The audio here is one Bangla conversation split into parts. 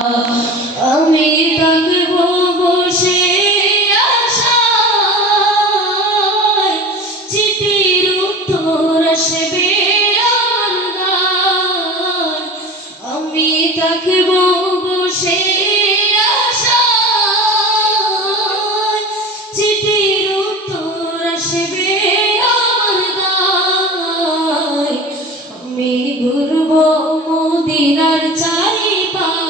আমি থাকব বসে আশায়, চিঠির উত্তর আসবে আমার গায়। আমি থাকব বসে আশায়, চিঠির উত্তর আসবে আমার গায়। আমি ঘুরব মদিনার চারিপাশ,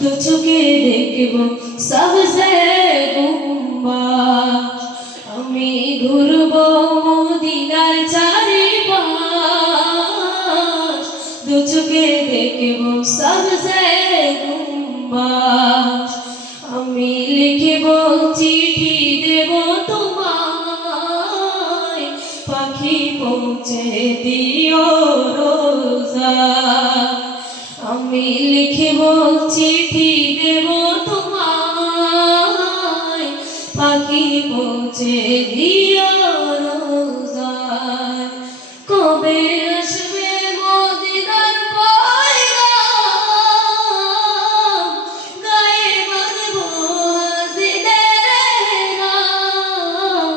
দু চোখে দেখব সবসে গুম্বাস। আমি ঘুরব মদিনার চারিপাশ, দু চোখে দেখব সবসে গুম্বাস। আমি লিখব চিঠি দেব তোমায়, পাখি পৌঁছে দিও রোজায়। আমি লিখব চিঠি দেব তোমায়, পাখি পৌঁছে দিও রোজায়। কবে আসবে মদিনার পয়গাম, গায়ে বাঁধব হাসিদের নাম।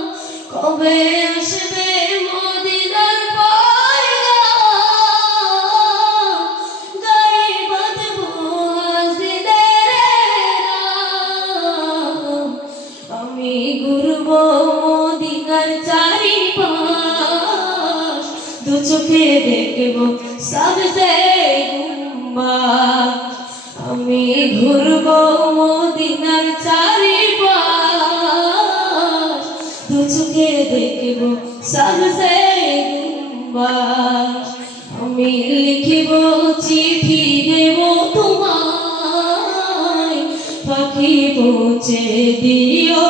কবে আসবে মদিনার পয়গাম, গায়ে বাঁধব হাসিদের নাম। আমি ঘুরব মদিনার চারিপাশ, দু চোখে দেখব সবসে গুম্বাস। আমি ঘুরব মদিনার চারিপাশ, দু চোখে দেখব সবসে গুম্বাস। আমি লিখব চিঠি দেব তোমায়, পাখি পৌঁছে দিও।